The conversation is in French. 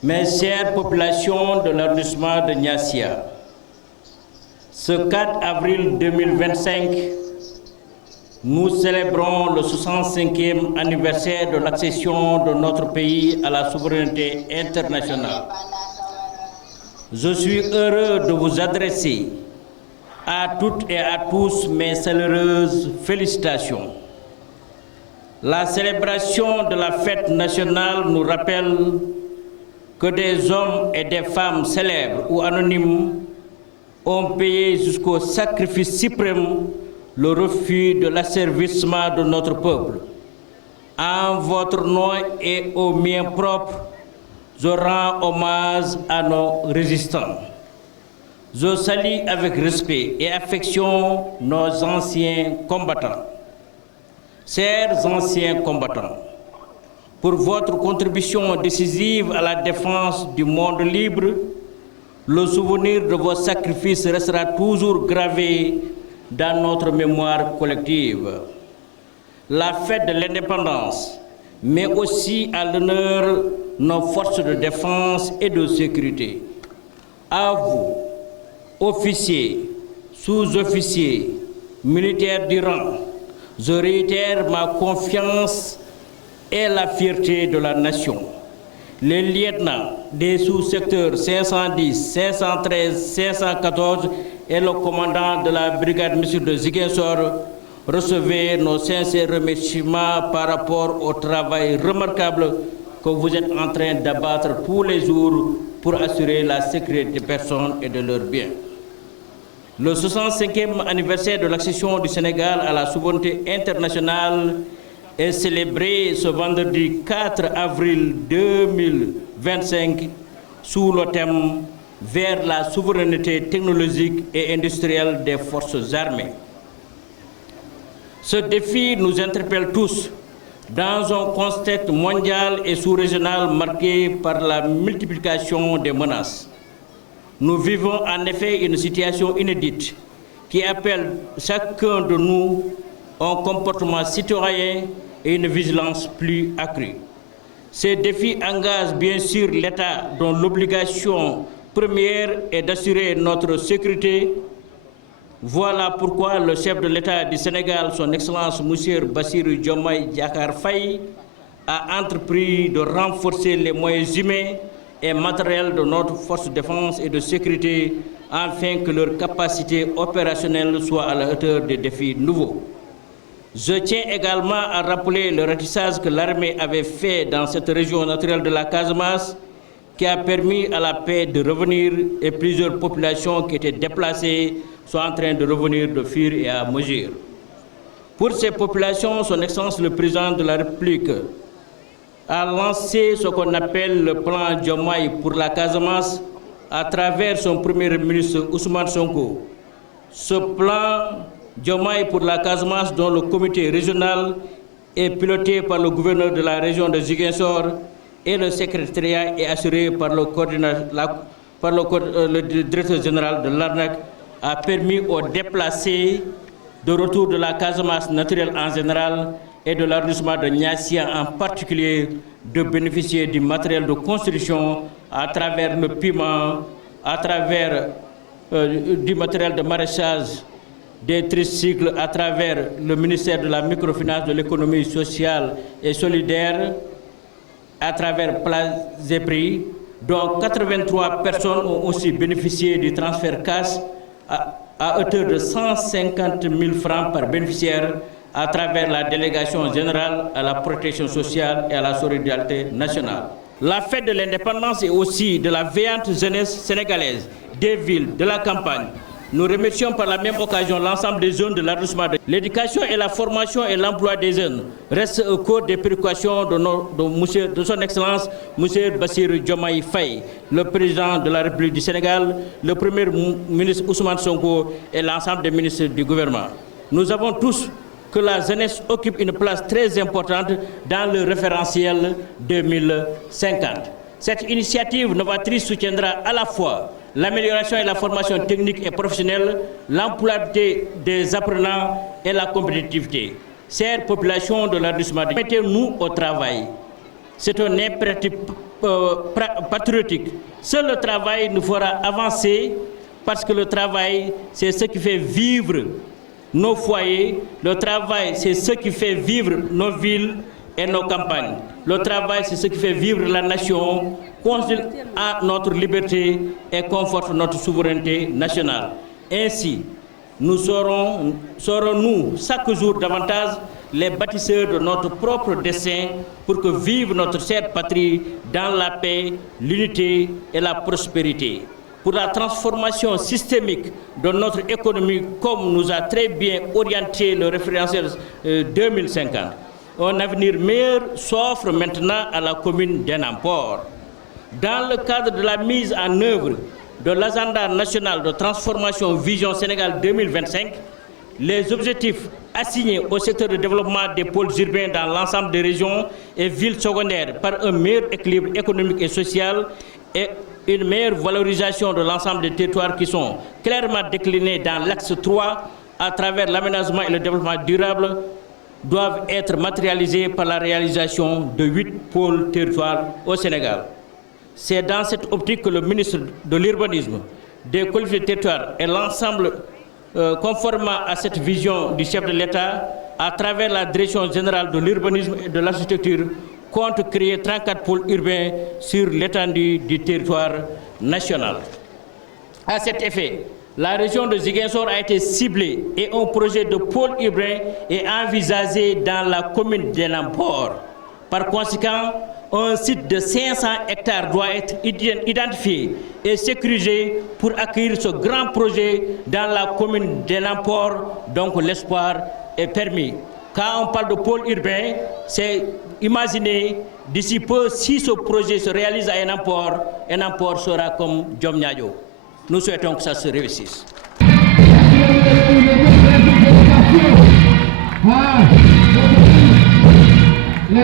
Mes chères populations de l'arrondissement de Niassia, ce 4 avril 2025, nous célébrons le 65e anniversaire de l'accession de notre pays à la souveraineté internationale. Je suis heureux de vous adresser à toutes et à tous mes chaleureuses félicitations. La célébration de la fête nationale nous rappelle que des hommes et des femmes célèbres ou anonymes ont payé jusqu'au sacrifice suprême le refus de l'asservissement de notre peuple. En votre nom et au mien propre, je rends hommage à nos résistants. Je salue avec respect et affection nos anciens combattants. Chers anciens combattants, pour votre contribution décisive à la défense du monde libre, le souvenir de vos sacrifices restera toujours gravé dans notre mémoire collective. La fête de l'indépendance met aussi à l'honneur nos forces de défense et de sécurité. À vous, officiers, sous-officiers, militaires du rang, je réitère ma confiance et la fierté de la nation. Les lieutenants des sous-secteurs 510, 513, 514 et le commandant de la brigade missile de Ziguinchor, recevez nos sincères remerciements par rapport au travail remarquable que vous êtes en train d'abattre tous les jours pour assurer la sécurité des personnes et de leurs biens. Le 65e anniversaire de l'accession du Sénégal à la souveraineté internationale est célébré ce vendredi 4 avril 2025 sous le thème « Vers la souveraineté technologique et industrielle des forces armées ». Ce défi nous interpelle tous dans un contexte mondial et sous-régional marqué par la multiplication des menaces. Nous vivons en effet une situation inédite qui appelle chacun de nous un comportement citoyen et une vigilance plus accrue. Ces défis engagent bien sûr l'État dont l'obligation première est d'assurer notre sécurité. Voilà pourquoi le chef de l'État du Sénégal, son Excellence M. Bassirou Diomaye Diakhar Faye, a entrepris de renforcer les moyens humains et matériels de notre force de défense et de sécurité afin que leur capacité opérationnelle soit à la hauteur des défis nouveaux. Je tiens également à rappeler le ratissage que l'armée avait fait dans cette région naturelle de la Casamance qui a permis à la paix de revenir et plusieurs populations qui étaient déplacées sont en train de revenir de fur et à mesure. Pour ces populations, son Excellence le Président de la République a lancé ce qu'on appelle le plan Diomaye pour la Casamance à travers son Premier ministre Ousmane Sonko. Ce plan Diomaye pour la Casamance, dont le comité régional est piloté par le gouverneur de la région de Ziguinchor et le secrétariat est assuré par le directeur général de l'ARNAC, a permis aux déplacés de retour de la Casamance naturelle en général et de l'arrondissement de Niassia en particulier de bénéficier du matériel de construction à travers le piment, à travers du matériel de maraîchage, des tricycles à travers le ministère de la microfinance, de l'économie sociale et solidaire, à travers Place et Prix, dont 83 personnes ont aussi bénéficié du transfert cash à hauteur de 150 000 francs par bénéficiaire à travers la délégation générale à la protection sociale et à la solidarité nationale. La fête de l'indépendance est aussi de la veillante jeunesse sénégalaise, des villes, de la campagne. Nous remercions par la même occasion l'ensemble des zones de l'arrondissement. L'éducation et la formation et l'emploi des jeunes restent au cœur des préoccupations de son Excellence M. Bassirou Diomaye Faye, le Président de la République du Sénégal, le Premier ministre Ousmane Sonko et l'ensemble des ministres du gouvernement. Nous avons tous que la jeunesse occupe une place très importante dans le référentiel 2050. Cette initiative novatrice soutiendra à la fois l'amélioration et la formation technique et professionnelle, l'employabilité des apprenants et la compétitivité. Chères populations de l'arrondissement, mettez-nous au travail. C'est un impératif patriotique. Seul le travail nous fera avancer parce que le travail, c'est ce qui fait vivre nos foyers. Le travail, c'est ce qui fait vivre nos villes et nos campagnes. Le travail, c'est ce qui fait vivre la nation, conduit à notre liberté et conforte notre souveraineté nationale. Ainsi, nous serons-nous chaque jour davantage les bâtisseurs de notre propre destin pour que vive notre chère patrie dans la paix, l'unité et la prospérité. Pour la transformation systémique de notre économie, comme nous a très bien orienté le référentiel 2050. Un avenir meilleur s'offre maintenant à la commune d'Enampor. Dans le cadre de la mise en œuvre de l'agenda national de transformation Vision Sénégal 2025, les objectifs assignés au secteur de développement des pôles urbains dans l'ensemble des régions et villes secondaires par un meilleur équilibre économique et social et une meilleure valorisation de l'ensemble des territoires qui sont clairement déclinés dans l'axe 3 à travers l'aménagement et le développement durable doivent être matérialisés par la réalisation de 8 pôles territoires au Sénégal. C'est dans cette optique que le ministre de l'Urbanisme, des collectivités territoriales et l'ensemble conformément à cette vision du chef de l'État, à travers la Direction générale de l'urbanisme et de l'architecture, compte créer 34 pôles urbains sur l'étendue du territoire national. À cet effet, la région de Ziguinchor a été ciblée et un projet de pôle urbain est envisagé dans la commune d'Enampor. Par conséquent, un site de 500 hectares doit être identifié et sécurisé pour accueillir ce grand projet dans la commune d'Enampor, donc l'espoir est permis. Quand on parle de pôle urbain, c'est imaginer d'ici peu, si ce projet se réalise à Enampor sera comme Diomniadio. Nous souhaitons que ça se réussisse. Les